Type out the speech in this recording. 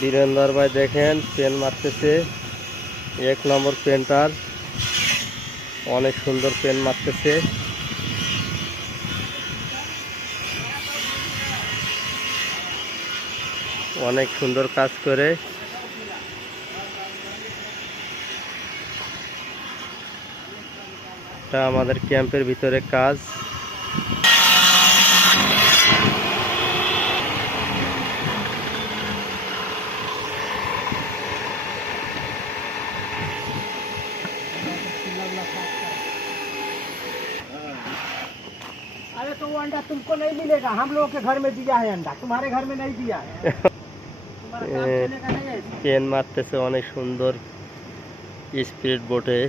বীরেন্দর ভাই দেখেন পেন মারতেছে, 1 নম্বর পেন্টার, অনেক সুন্দর পেন মারতেছে। অনেক সুন্দর কাজ করে। এটা আমাদের ক্যাম্পের ভিতরে কাজ। अरे तो वो अंडा तुमको नहीं मिलेगा, हम लोगों के घर में दिया है अंडा, तुम्हारे घर में नहीं दिया है। तुम्हारा काम चलेगा नहीं है। পেন মারতেছে অনেক সুন্দর স্পিড বোটে।